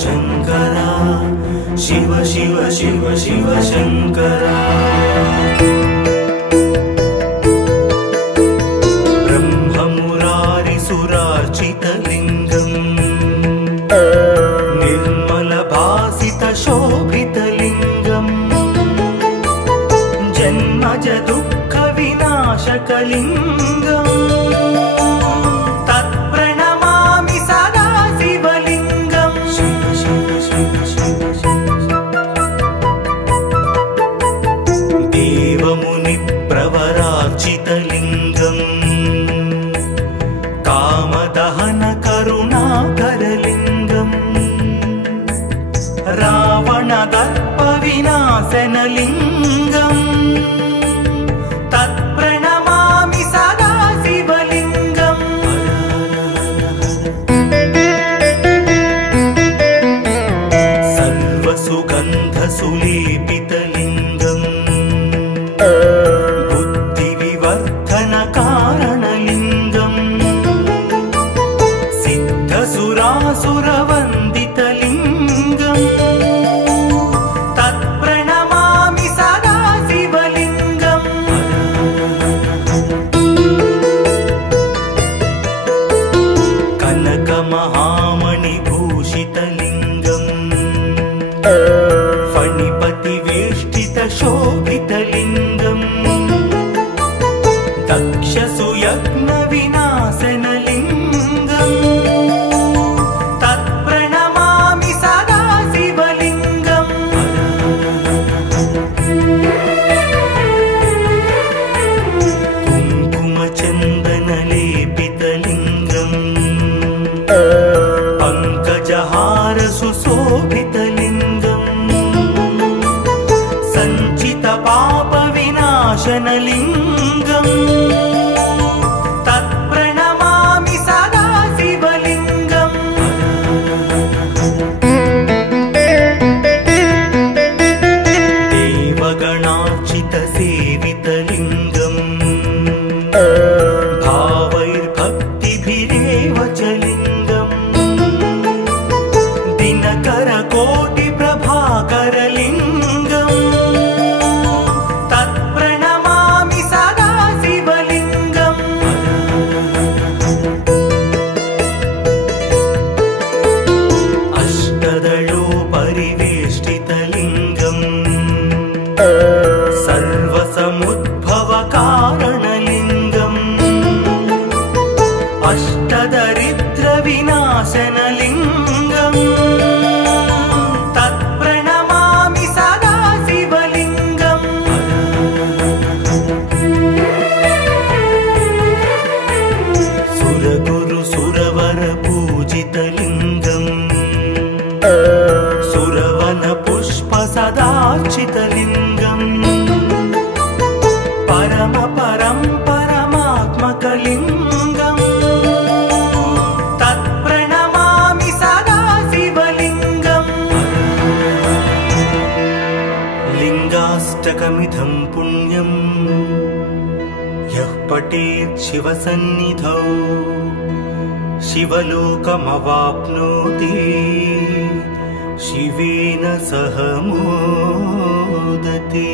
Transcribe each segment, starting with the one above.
शङ्करा शिव शिव शिव शिव शङ्करा ब्रह्ममुरारिसुरार्चितलिङ्गम् निर्मलभासितशोभितलिङ्गम् जन्मज दुःखविनाशकलिङ्गम् तत्प्रणमामि सदा शिवलिङ्गम् शिव शिव शिव शिव देवमुनिप्रवरार्चितलिङ्गम् कामदहनकरुणाकरलिङ्गम् रावणदर्पविनाशनलिङ्गम् तत्प्रणमामि सदा शिवलिङ्गम् सर्वसुगन्धसुलेपितलिङ्गम् बुद्धिविवर्धनकारणलिङ्गम् सिद्धसुरासुरवन्दितलिङ्गम् तत्प्रणमामि सदा शिवलिङ्गम् कनकमहामणिभूषितलिङ्गम् फणिपतिवेष्टितशोभितलिङ्गम् दक्षसुयज्ञविनाशनलिङ्गम् तत्प्रणमामि सदा शिवलिङ्गम् कुङ्कुमचन्दनलेपितलिङ्गम् पङ्कजहारसुशोभितलिङ्गम् सञ्चितपापविनाशनलिङ्गम् तत्प्रणमामि सदा शिवलिङ्गम् देवगणार्चितसेवितलिङ्गम् भावैर्भक्तिभिरेव च लिङ्गम् दिनकरकोटिप्रभाकरलिङ्गम् तत्प्रणमामि सदा शिवलिङ्गम् अष्टदलोपरिवेष्टितलिङ्गम् सर्वसमुद्भवकारणलिङ्गम् अष्टदरिद्रविनाशनलिङ्गम् तत्प्रणमामि सदा शिवलिङ्गम् सुरगुरुसुरवरपूजितलिङ्गम् सुरवनपुष्पसदार्चितलिङ्गम् परमात्मकलिङ्गम् तत्प्रणमामि सदा शिवलिङ्गम् लिङ्गाष्टकमिदं पुण्यम् यः पठेत् शिवसन्निधौ शिवलोकमवाप्नोति शिवेन सह मोदते।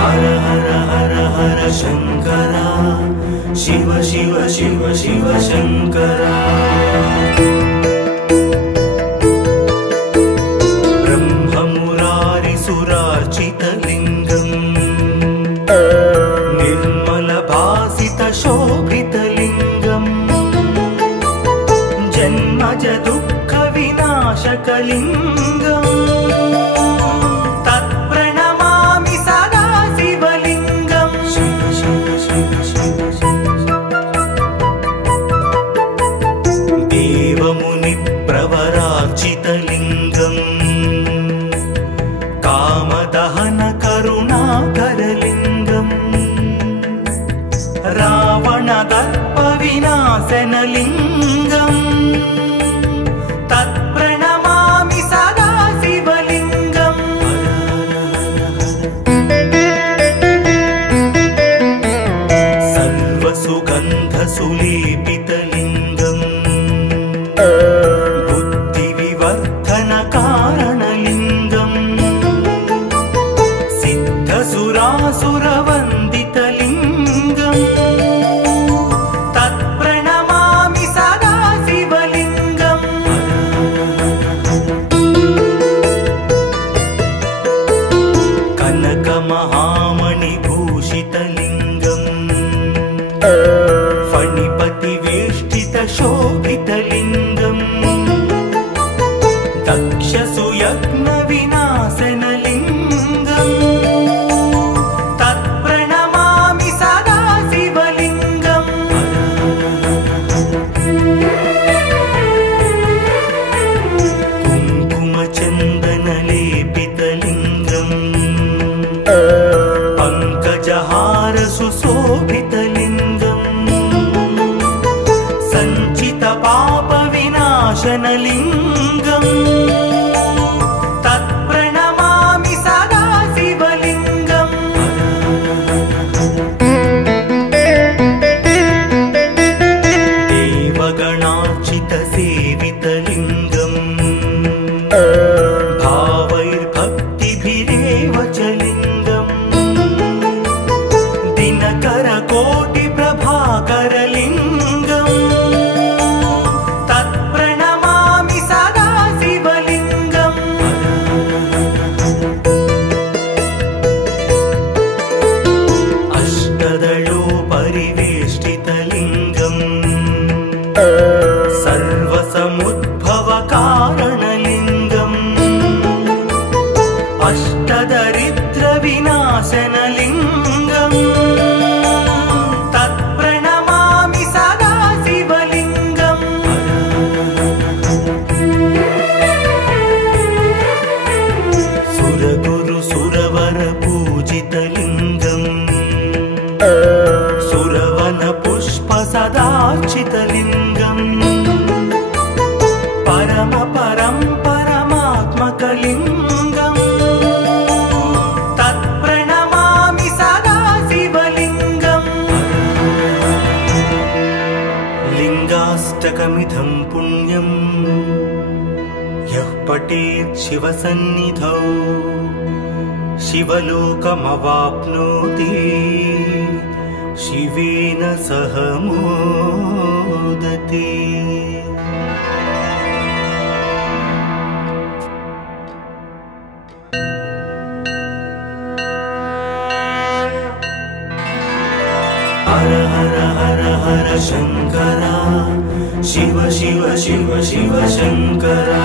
हर हर हर हर शङ्करा शिव शिव शिव शिव शङ्करा ब्रह्ममुरारिसुरार्चितलिङ्गम् निर्मलभासितशोभितलिङ्गम् जन्मज दुःखविनाशकलिङ्गम् तत्प्रणमामि सदा शिवलिङ्गम् शिव शिव शिव शिव देवमुनिप्रवरार्चितलिङ्गम् कामदहनकरुणाकरलिङ्गम् रावणदर्पविनाशनलिङ्गम् तत्प्रणमामि सदा शिवलिङ्गम् बुद्धिविवर्धनकारणलिङ्गम् सिद्धसुरासुरवन्दितलिङ्गम् तत्प्रणमामि सदा शिवलिङ्गम् कनकमहामणिभूषितलिङ्गम् फणिपतिवेष्टितशोभितलिङ्गम् दक्षसुयज्ञविनाशनलिङ्गम् तत्प्रणमामि सदा शिवलिङ्गम् कुङ्कुमचन्दनलेपितलिङ्गम् पङ्कजहारसुशोभितलिङ्गम् सञ्चितपापविनाशनलिङ्गम् तत्प्रणमामि सदा शिवलिङ्गम् देवगणार्चितसेवितलिङ्गम् भावैर्भक्तिभिरेव च लिङ्गम् दिनकरकोटिप्रभाकरलिङ्गम् तत्प्रणमामि सदा शिवलिङ्गम् अष्टदलोपरिवेष्टितलिङ्गम् सर्वसमुद्भवकारणलिङ्गम् अष्टदरिद्रविनाशनलिङ्गम् तत्प्रणमामि सदा शिवलिङ्गम् सुरगुरुसुरवरपूजितलिङ्गम् सुरवनपुष्पसदार्चितलिङ्गम् परमात्मकलिङ्गम् तत्प्रणमामि सदा शिवलिङ्गम् लिङ्गाष्टकमिदं पुण्यम् यः पठेत् शिवसन्निधौ शिवलोकमवाप्नोति शिवेन सह मोदते। हर हर हर हर शंकरा शिव शिव शिव शिव शंकरा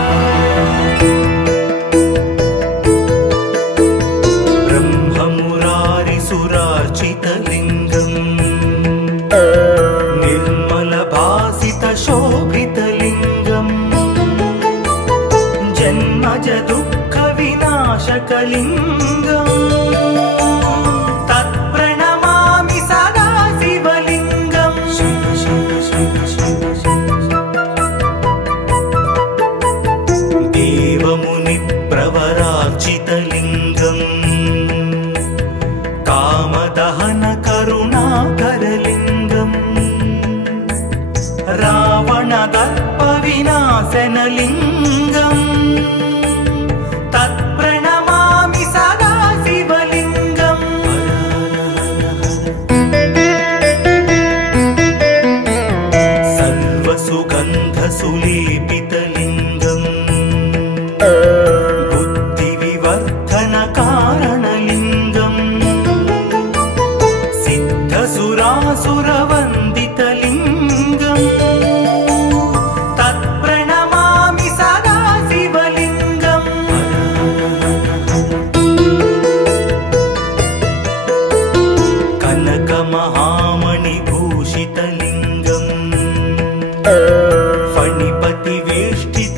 ब्रह्ममुरारिसुरार्चितलिङ्गम् निर्मलभासितशोभितलिङ्गम् जन्मज दुःखविनाशकलिङ्गम् तत्प्रणमामि सदा शिवलिङ्गम् शिव शिव शिव शिव देवमुनिप्रवरार्चितलिङ्गम् कामदहनकरुणाकरलिङ्गम् रावणदर्पविनाशनलिङ्गम् तत्प्रणमामि सदा शिवलिङ्गम् सर्वसुगन्धसुलेपितलिङ्गम् बुद्धिविवर्धनकारणलिङ्गम् सिद्धसुरासुरवन्दितलिङ्गम् तत्प्रणमामि सदा शिवलिङ्गम् कनकमहामणिभूषितलिङ्गम् फणिपतिवेष्टित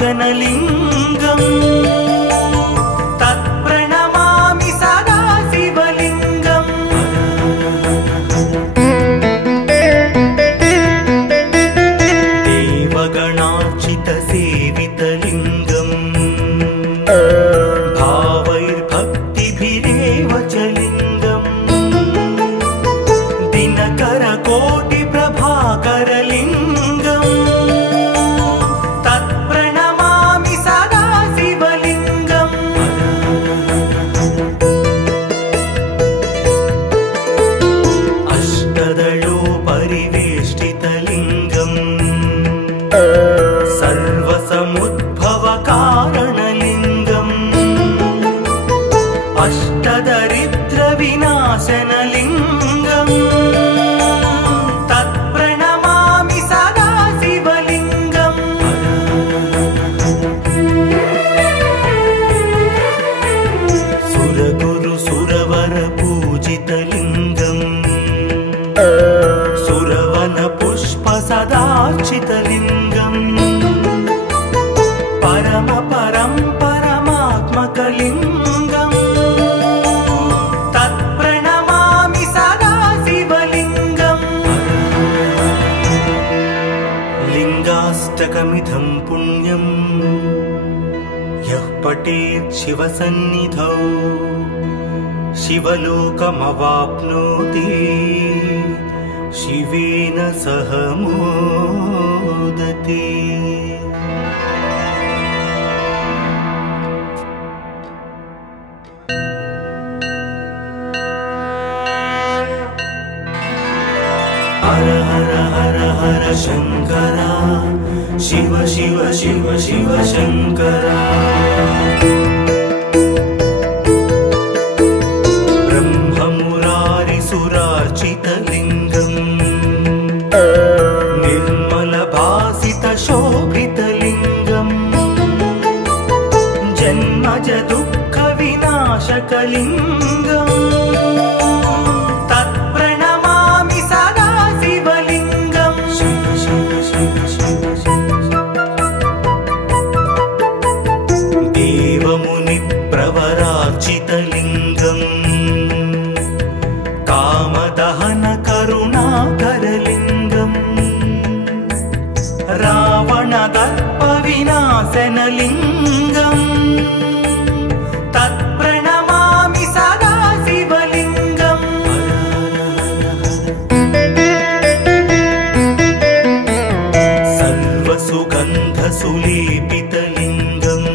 विनाशनलिङ्गम् तत्प्रणमामि सदा शिवलिङ्गम् देवगणार्चितसेवितलिङ्गम् भावैर्भक्तिभिरेव च लिङ्गम् दिनकरकोटिप्रभाकरलिङ्गम् तत्प्रणमामि सदा शिवलिङ्गम् अष्टदलोपरिवेष्टितलिङ्गम् सर्वसमुद्भवकारणलिङ्गम् अष्टदरिद्रविनाशनलिङ्गम् तत्प्रणमामि सदा शिवलिङ्गम् सुरगुरुसुरवरपूजितलिङ्गम् सुरवनपुष्पसदार्चितलिङ्गम् परमात्मकलिङ्गम् तत्प्रणमामि सदा शिवलिङ्गम् लिङ्गाष्टकमिदं पुण्यम् यः पठेत् शिवसन्निधौ शिवलोकमवाप्नोति शिवेन सह मोदते। हर हर हर हर शङ्करा शिव शिव शिव शिव शङ्करा ब्रह्ममुरारिसुरार्चितलिङ्गम् निर्मलभासितशोभितलिङ्गम् जन्मजदुःखविनाशकलिङ्गम् तत्प्रणमामि सदा शिवलिङ्गम् शिव शिव शिव शिव देवमुनिप्रवरार्चितलिङ्गम् कामदहनकरुणाकरलिङ्गम् रावणदर्पविनाशनलिङ्गम् तत्प्रणमामि सदा शिवलिङ्गम् सर्वसुगन्धसुलेपितलिङ्गम्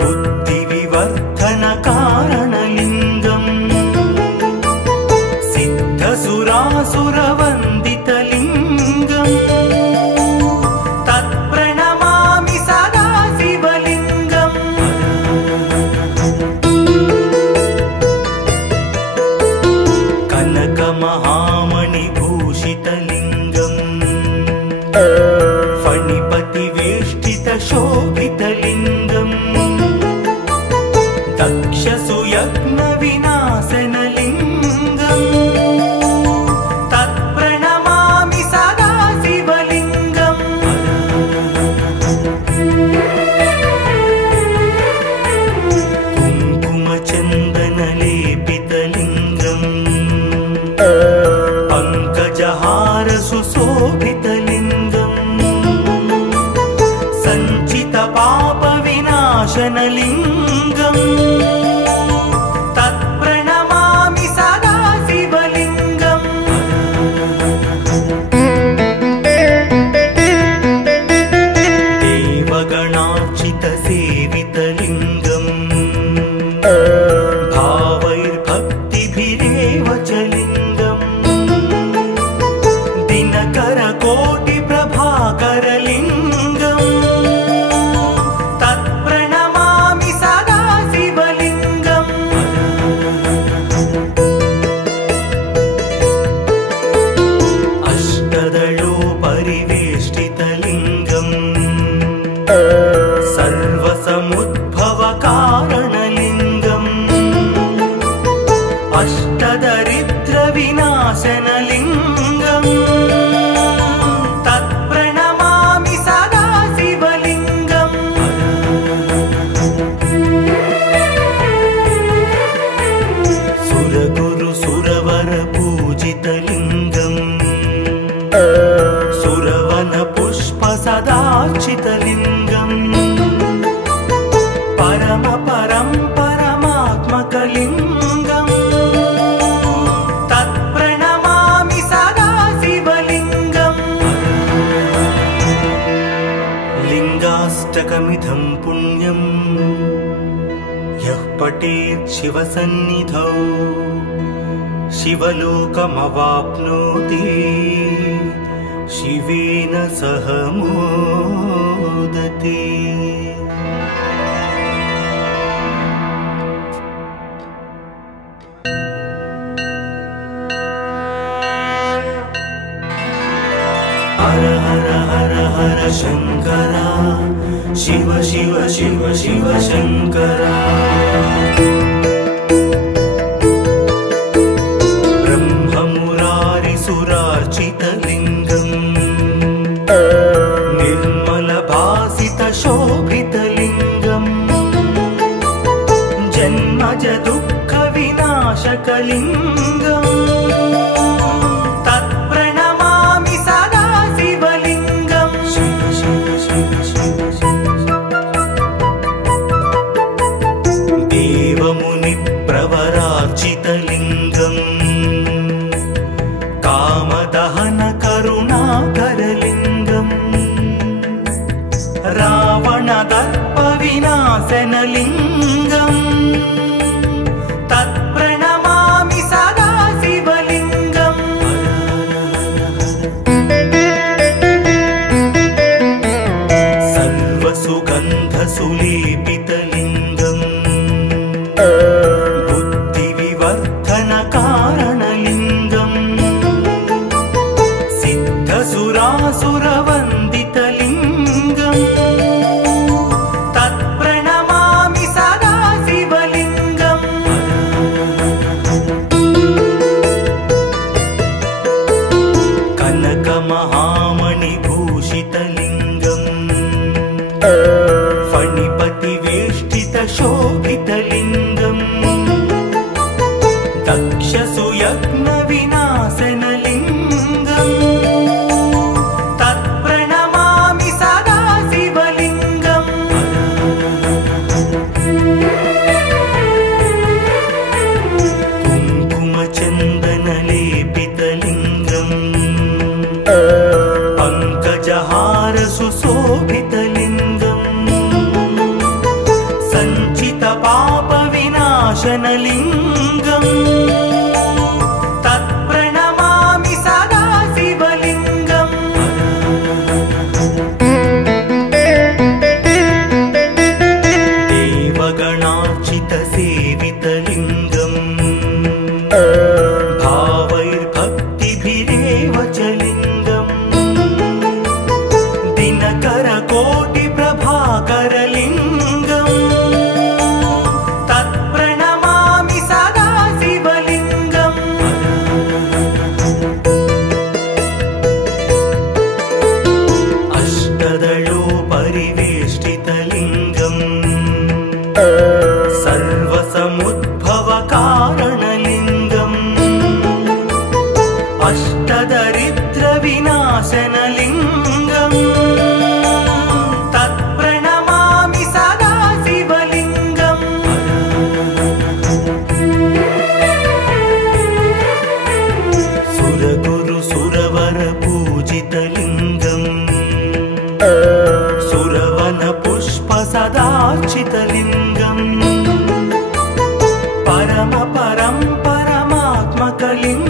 बुद्धिविवर्धनकारणलिङ्गम् सिद्धसुरासुरवन्दितलिङ्गम् तत्प्रणमामि सदा शिवलिङ्गम् कनकमहामणिभूषितलिङ्गम् फणिपतिवेष्टितशोभितलिङ्गम् दक्षसुयज्ञविनाशनलिङ्गम् तत्प्रणमामि सदा शिवलिङ्गम् कुङ्कुमचन्दनलेपितलिङ्गम् पङ्कजहारसुशोभितलिङ्गम् सञ्चितपापविनाशनलिङ्गम् तत्प्रणमामि सदा शिवलिङ्गम् देवगणार्चितसेवितलिङ्गम् भावैर्भक्तिभिरेव च लिङ्गम् दिनकरकोटिप्रभाकरलिङ्गम् तत्प्रणमामि सदा शिवलिङ्गम् अष्टदलोपरिवेष्टितलिङ्गम् सर्वसमुद्भवकारणलिङ्गम् अष्टदरिद्रविनाशनलिङ्गम् तत्प्रणमामि सदा शिव सुरवन पुष्प सदार्चितलिङ्गम् परम परं परमात्मकलिङ्गम् तत्प्रणमामि सदा शिवलिङ्गम् लिङ्गाष्टकमिदं पुण्यम् यः पठेत् शिवसन्निधौ शिवलोकमवाप्नोति शिवेन सह मोदते। हर हर हर हर शङ्करा शिव शिव शिव शिव शङ्करा ब्रह्ममुरारिसुरार्चितलिङ्गम् निर्मलभासितशोभितलिङ्गम् जन्मज दुःखविनाशकलिङ्गम् तत्प्रणमामि सदा शिवलिङ्गम् शिव शिव शिव शिव देवमुनिप्रवरार्चितलिङ्गम् कामदहन करुणाकरलिङ्गम् रावणदर्पविनाशनलिङ्गम् तत्प्रणमामि सदा शिवलिङ्गम् सर्वसुगन्धसुलेपितलिङ्गम् बुद्धिविवर्धनकारणलिङ्गम् सिद्धसुरासुरवन्दितलिङ्गम् तत्प्रणमामि सदा शिवलिङ्गम् कनकमहामणिभूषितलिङ्गम् फणिपतिवेष्टितशोभितलिङ्गम् दक्षसुयज्ञविनाशनलिङ्गम् तत्प्रणमामि सदा शिवलिङ्गम् कुङ्कुमचन्दनलेपितलिङ्गम् पङ्कजहारसुशोभितलिङ्गम् सञ्चितपापविनाशनलिङ्गम् तत्प्रणमामि सदा शिवलिङ्गम् देवगणार्चितसेवितलिङ्गम् भावैर्भक्तिभिरेव च लिङ्गम् दिनकरकोटिप्रभाकरलिङ्गम् तत्प्रणमामि सदा शिवलिङ्गम् अष्टदलोपरिवेष्टितलिङ्गम् सर्वसमुद्भवकारणलिङ्गम् अष्टदरिद्रविनाशनलिङ्गम् तत्प्रणमामि सदा शिवलिङ्गम् सुरगुरुसुरवरपूजितलिङ्गम् सुरवनपुष्प सदार्चितलिङ्गम् परम परं परमात्मकलिङ्गम्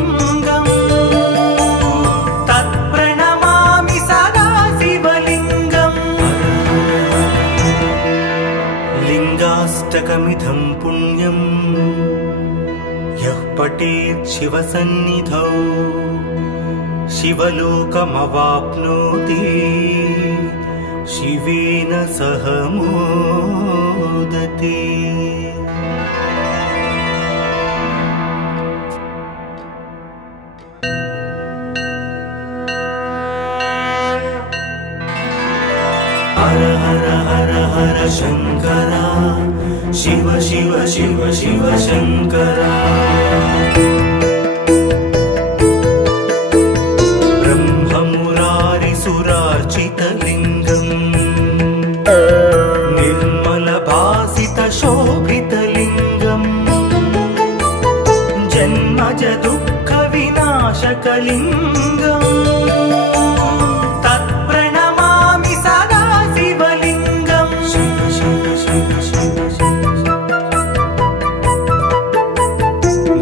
तत्प्रणमामि सदा शिवलिङ्गम् लिङ्गाष्टकमिदं पुण्यम् यः पठेत् शिवसन्निधौ शिवलोकमवाप्नोति शिवेन सह मोदते। हर हर हर हर शङ्करा शिव शिव शिव शिव शङ्करा ब्रह्म शोभितलिङ्गम् तत्प्रणमामि सदा शिवलिङ्गम् शिव शिव शिव शिव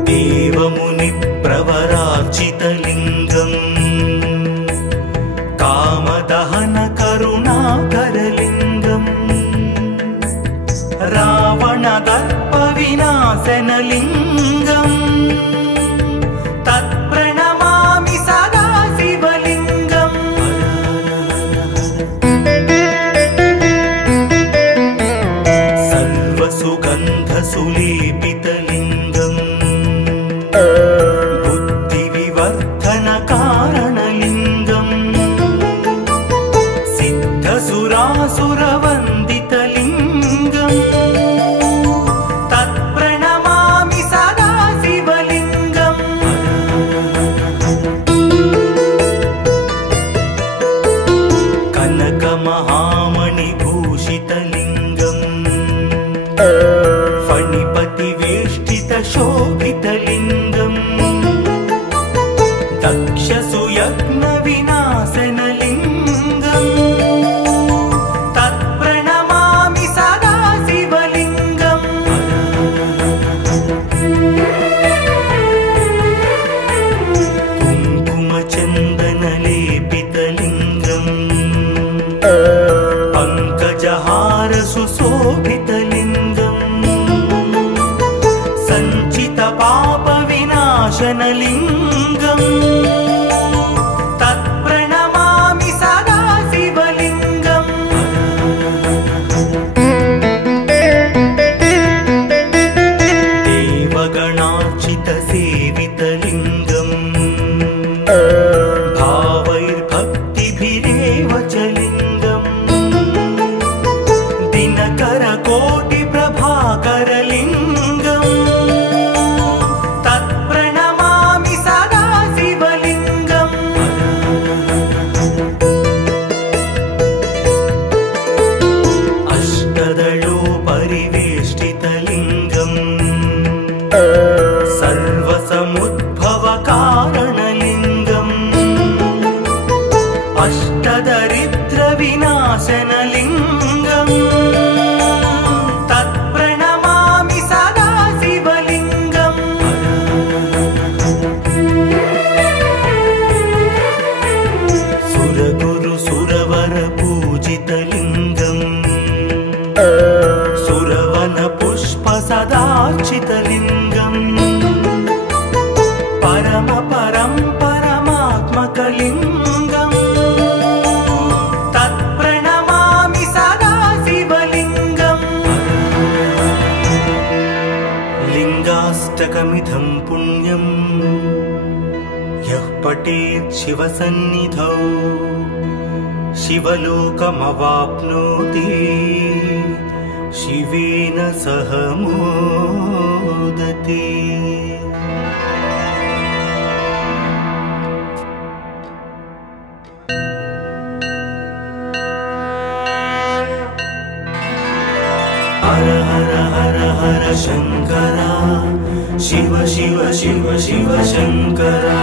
देवमुनिप्रवरार्चितलिङ्गम् कामदहन करुणाकरलिङ्गम् रावणदर्पविनाशनलिङ्गम् तत्प्रणमामि सदा शिवलिङ्गम् सर्वसुगन्धसुलेपितलिङ्गम् बुद्धिविवर्धनकारणलिङ्गम् सिद्धसुरासुरवन्दितलिङ्गम् तत्प्रणमामि सदा शिवलिङ्गम् कनकमहामणिभूषितलिङ्गम् फणिपतिवेष्टितशोभितलिङ्गम् दक्षसुयज्ञविनाशनलिङ्गम् तत्प्रणमामि सदा शिवलिङ्गम् कुङ्कुमचन्दनलेपितलिङ्गम् पङ्कजहारसुशोभितलिङ्गम् सञ्चितपापविनाशनलिङ्गम् तत्प्रणमामि सदा शिवलिङ्गम् देवगणार्चितसेवितलिङ्गम् भावैर्भक्तिभिरेव च लिङ्गम् दिनकरकोटिप्रभाकरलिङ्गम् तत्प्रणमामि सदा शिवलिङ्गम् अष्टदलोपरिवेष्टितलिङ्गम् सर्वसमुद्भवकारणलिङ्गम् अष्टदरिद्रविनाशनलिङ्गम् तत्प्रणमामि सदा शिवलिङ्गम् सुरगुरुसुरवरपूजितलिङ्गम् सुरवनपुष्पसदार्चितलिङ्गम् परमात्मकलिङ्गम् तत्प्रणमामि सदा शिवलिङ्गम् लिङ्गाष्टकमिदं पुण्यम् यः पठेत् शिवसन्निधौ शिवलोकमवाप्नोति शिवेन सह मोदते। हर हर हर हर शङ्करा शिव शिव शिव शिव शङ्करा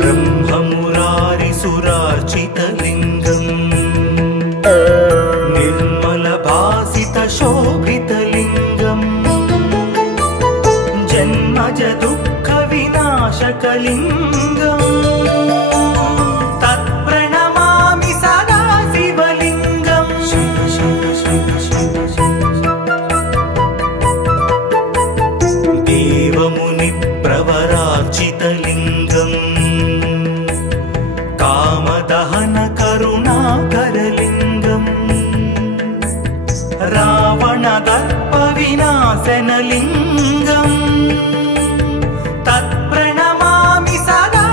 ब्रह्ममुरारिसुरार्चितलिङ्गम् निर्मलभासितशोभितलिङ्गम् जन्मज दुःखविनाशकलिङ्गम् तत्प्रणमामि सदा शिवलिङ्गम् शिव शिव शिव शिव देवमुनिप्रवरार्चितलिङ्गम् कामदहन करुणाकरलिङ्गम् रावणदर्पविनाशनलिङ्गम् तत्प्रणमामि सदा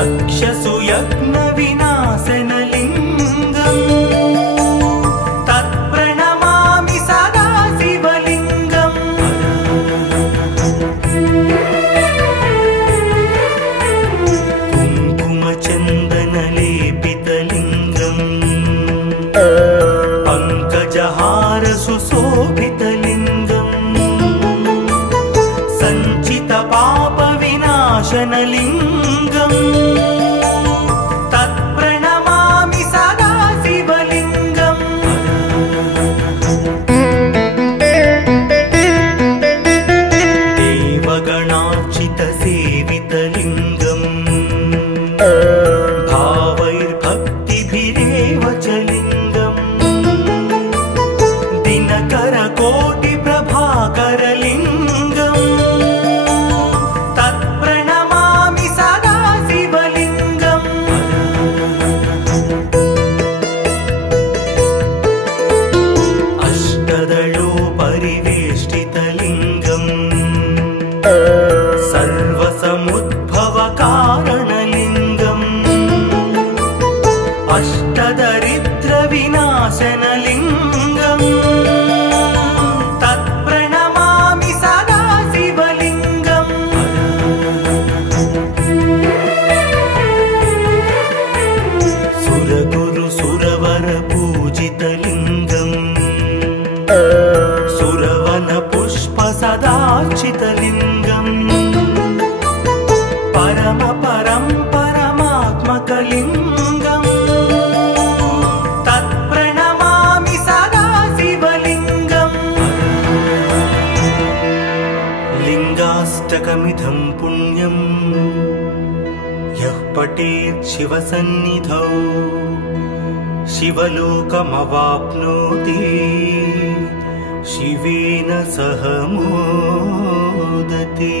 तक्षसुयज्ञविनाशनलिङ्गम् तत्प्रणमामि सदा शिवलिङ्गम् कुङ्कुमचन्दनलेपितलिङ्गम् पङ्कजहार सुशोभितलिङ्गम् सञ्चितपापविनाशनलिङ्गम् तत्प्रणमामि सदा शिवलिङ्गम् देवगणार्चितसेवितलिङ्गम् भावैर्भक्तिभिरेव च लिङ्गम् दिनकरकोटिप्रभाकरलिङ्गम् तत्प्रणमामि सदा शिवलिङ्गम् अष्टदलोपरिवेष्टितलिङ्गम् सर्वसमुद्भवकारणलिङ्गम् अष्टदरिद्रविनाशनलिङ्गम् तत्प्रणमामि सदा शिवलिङ्गम् सुरगुरुसुरवरपूजितलिङ्गम् सुरवनपुष्पसदार्चितलिङ्गम् परमात्मकलिङ्गम् तत्प्रणमामि सदा शिवलिङ्गम् लिङ्गाष्टकमिदं पुण्यम् यः पठेत् शिवसन्निधौ शिवलोकमवाप्नोति शिवेन सह मोदते।